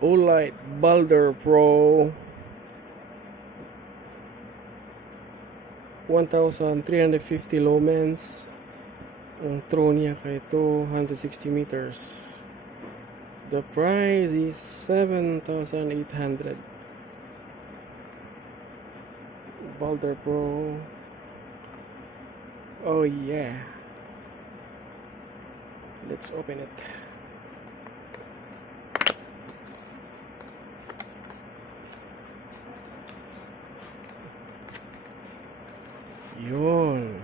Olight Balder Pro 1,350 lumens. Ang throw niya kay 260 meters. The price is 7,800. Balder Pro. Oh yeah. Let's open it. Yun.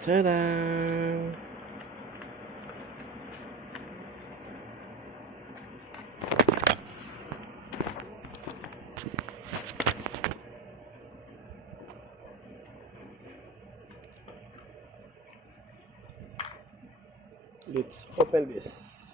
Tada! Let's open this.